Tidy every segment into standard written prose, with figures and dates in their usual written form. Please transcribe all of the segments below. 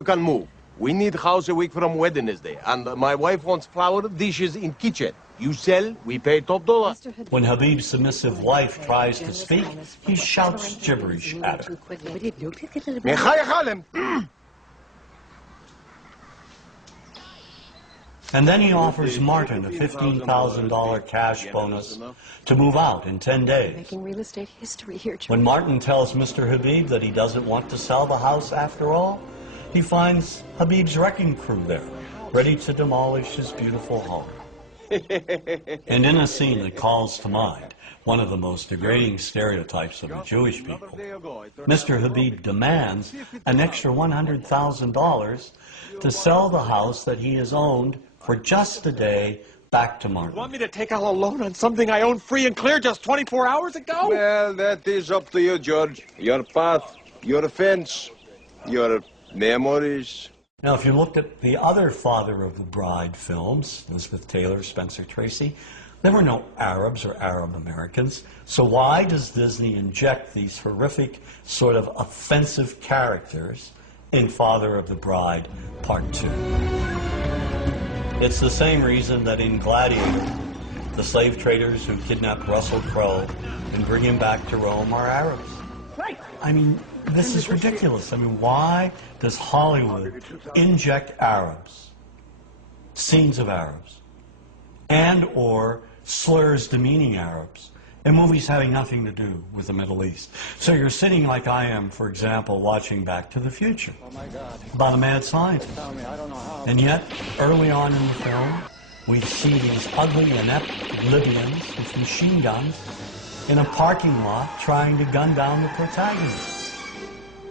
You can move. We need house a week from Wednesday, and my wife wants flour dishes in kitchen. You sell, we pay top dollar. When Habib's submissive wife tries to speak, he shouts gibberish at her. And then he offers Martin a $15,000 cash bonus to move out in 10 days. Making real estate history here. When Martin tells Mr. Habib that he doesn't want to sell the house after all, he finds Habib's wrecking crew there, ready to demolish his beautiful home. And in a scene that calls to mind one of the most degrading stereotypes of the Jewish people, Mr. Habib demands an extra $100,000 to sell the house that he has owned for just a day back to Martin. You want me to take out a loan on something I owned free and clear just 24 hours ago? Well, that is up to you, George. Your path, your fence, your memories. Now, if you looked at the other Father of the Bride films, Elizabeth Taylor, Spencer Tracy, there were no Arabs or Arab Americans. So why does Disney inject these horrific, sort of offensive characters in Father of the Bride Part 2? It's the same reason that in Gladiator, the slave traders who kidnapped Russell Crowe and bring him back to Rome are Arabs. I mean, this is ridiculous. I mean, why does Hollywood inject Arabs, scenes of Arabs, and or slurs demeaning Arabs in movies having nothing to do with the Middle East? So you're sitting like I am, for example, watching Back to the Future about a mad scientist. And yet, early on in the film, we see these ugly, inept Libyans with machine guns in a parking lot trying to gun down the protagonist.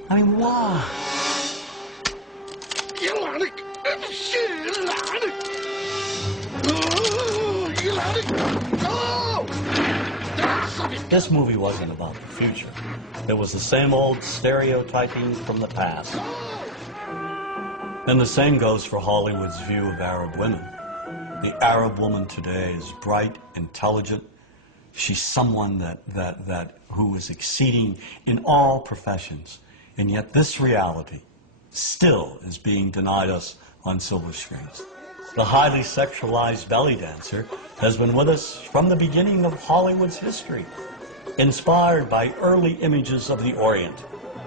I mean, why? This movie wasn't about the future. It was the same old stereotyping from the past. And the same goes for Hollywood's view of Arab women. The Arab woman today is bright, intelligent. She's someone who is exceeding in all professions. And yet this reality still is being denied us on silver screens. The highly sexualized belly dancer has been with us from the beginning of Hollywood's history, inspired by early images of the Orient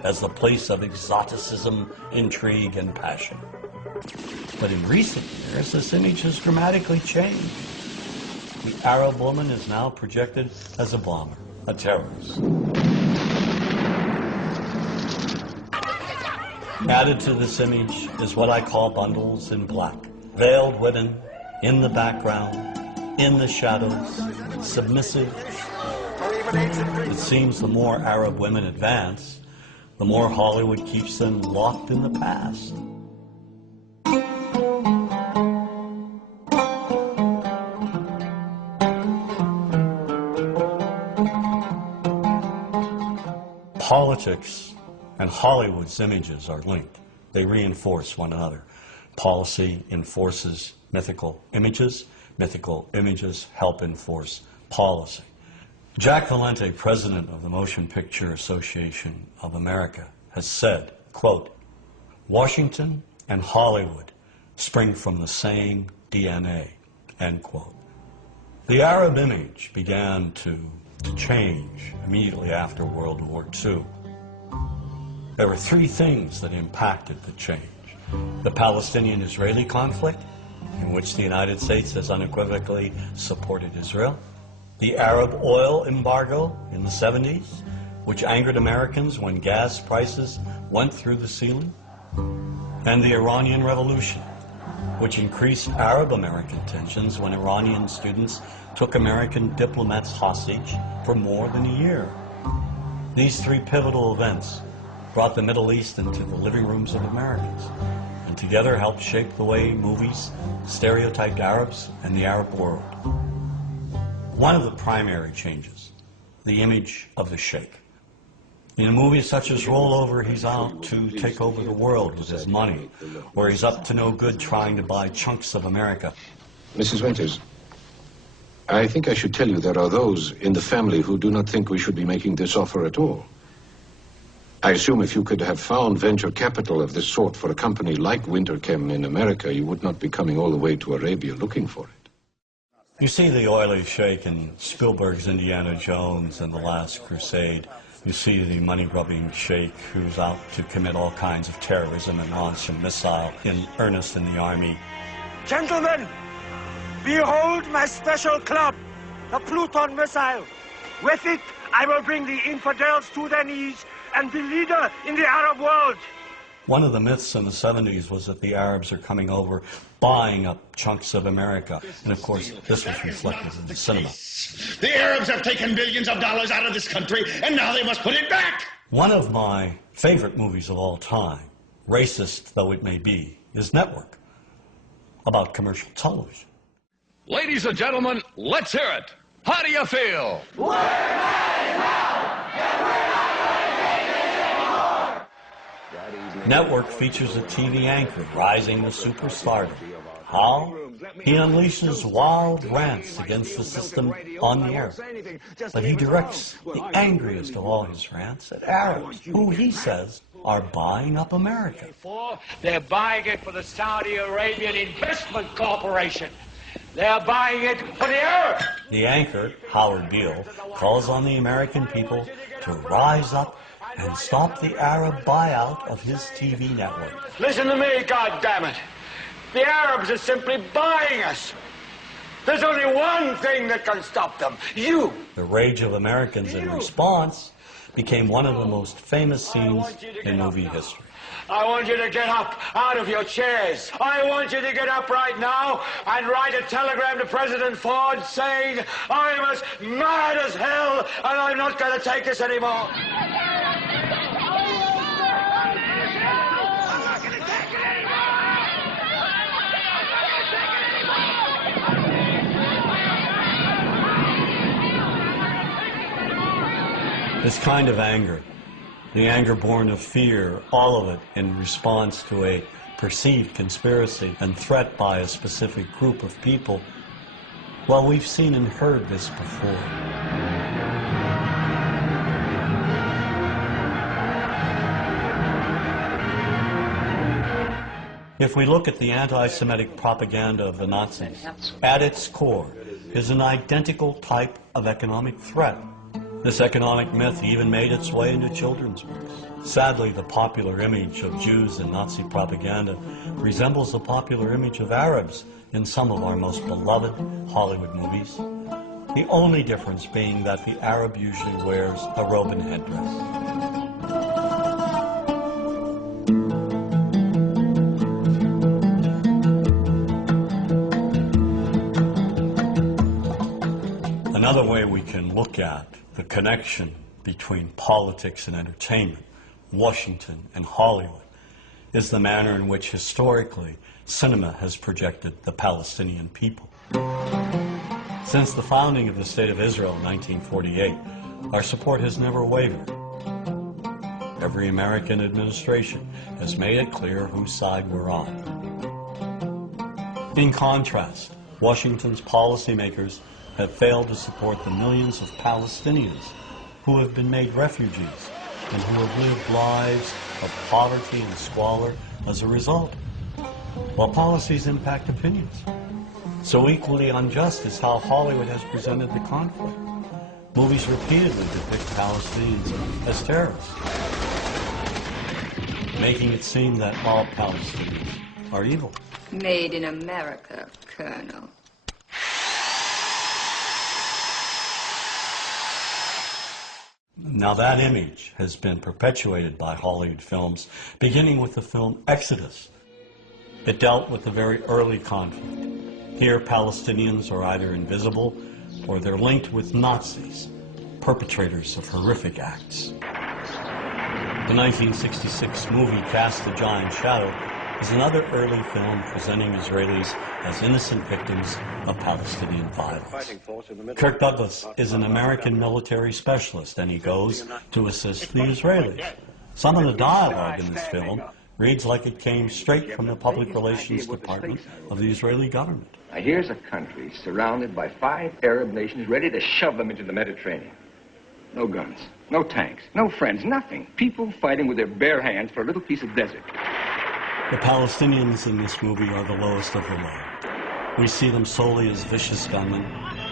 as the place of exoticism, intrigue, and passion. But in recent years, this image has dramatically changed. The Arab woman is now projected as a bomber, a terrorist. Added to this image is what I call bundles in black. Veiled women in the background, in the shadows, submissive. It seems the more Arab women advance, the more Hollywood keeps them locked in the past. Politics and Hollywood's images are linked. They reinforce one another. Policy enforces mythical images help enforce policy. Jack Valente, president of the Motion Picture Association of America, has said, quote, "Washington and Hollywood spring from the same DNA," end quote. The Arab image began to change immediately after World War II. There were three things that impacted the change. The Palestinian-Israeli conflict, in which the United States has unequivocally supported Israel. The Arab oil embargo in the 70s, which angered Americans when gas prices went through the ceiling. And the Iranian Revolution, which increased Arab-American tensions when Iranian students took American diplomats hostage for more than a year. These three pivotal events brought the Middle East into the living rooms of Americans, and together helped shape the way movies stereotyped Arabs and the Arab world. One of the primary changes, the image of the sheikh. In movies such as Rollover, he's out to take over the world with his money, or he's up to no good trying to buy chunks of America. Mrs. Winters, I think I should tell you there are those in the family who do not think we should be making this offer at all. I assume if you could have found venture capital of this sort for a company like Winterchem in America, you would not be coming all the way to Arabia looking for it. You see the oily sheik in Spielberg's Indiana Jones and The Last Crusade. You see the money-grubbing sheik who's out to commit all kinds of terrorism and launch a missile in earnest in the army. Gentlemen, behold my special club, the Pluton missile. With it, I will bring the infidels to their knees and be leader in the Arab world. One of the myths in the 70s was that the Arabs are coming over, buying up chunks of America. And of course, this was reflected in the cinema. The Arabs have taken billions of dollars out of this country, and now they must put it back. One of my favorite movies of all time, racist though it may be, is Network, about commercial television. Ladies and gentlemen, let's hear it. How do you feel? Network features a TV anchor rising to superstardom. How? He unleashes wild rants against the system on the air. But he directs the angriest of all his rants at Arabs, who he says are buying up America. They're buying it for the Saudi Arabian Investment Corporation. They're buying it for the Arabs. The anchor, Howard Beale, calls on the American people to rise up and stop the Arab buyout of his TV network. Listen to me, goddammit. The Arabs are simply buying us. There's only one thing that can stop them. You. The rage of Americans in response became one of the most famous scenes in movie history. I want you to get up out of your chairs. I want you to get up right now and write a telegram to President Ford saying, I'm as mad as hell and I'm not going to take this anymore. This kind of anger, the anger born of fear, all of it in response to a perceived conspiracy and threat by a specific group of people, well, we've seen and heard this before. If we look at the anti-Semitic propaganda of the Nazis, at its core is an identical type of economic threat. This economic myth even made its way into children's books. Sadly, the popular image of Jews in Nazi propaganda resembles the popular image of Arabs in some of our most beloved Hollywood movies. The only difference being that the Arab usually wears a robe and headdress. Another way we can look at the connection between politics and entertainment, Washington and Hollywood, is the manner in which historically cinema has projected the Palestinian people. Since the founding of the State of Israel in 1948, our support has never wavered. Every American administration has made it clear whose side we're on. In contrast, Washington's policymakers have failed to support the millions of Palestinians who have been made refugees and who have lived lives of poverty and squalor as a result, while policies impact opinions. So equally unjust is how Hollywood has presented the conflict. Movies repeatedly depict Palestinians as terrorists, making it seem that all Palestinians are evil. Made in America, Colonel. Now that image has been perpetuated by Hollywood films, beginning with the film Exodus. It dealt with the very early conflict. Here, Palestinians are either invisible or they're linked with Nazis, perpetrators of horrific acts. The 1966 movie Cast a Giant Shadow is another early film presenting Israelis as innocent victims of Palestinian violence. Kirk Douglas is an American military specialist, and he goes to assist the Israelis. Some of the dialogue in this film reads like it came straight from the public relations department of the Israeli government. Now, here's a country surrounded by 5 Arab nations ready to shove them into the Mediterranean. No guns, no tanks, no friends, nothing. People fighting with their bare hands for a little piece of desert. The Palestinians in this movie are the lowest of the low. We see them solely as vicious gunmen,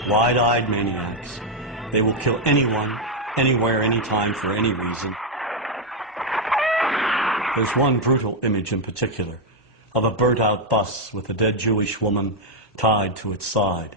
wide-eyed maniacs. They will kill anyone, anywhere, anytime, for any reason. There's one brutal image in particular of a burnt-out bus with a dead Jewish woman tied to its side.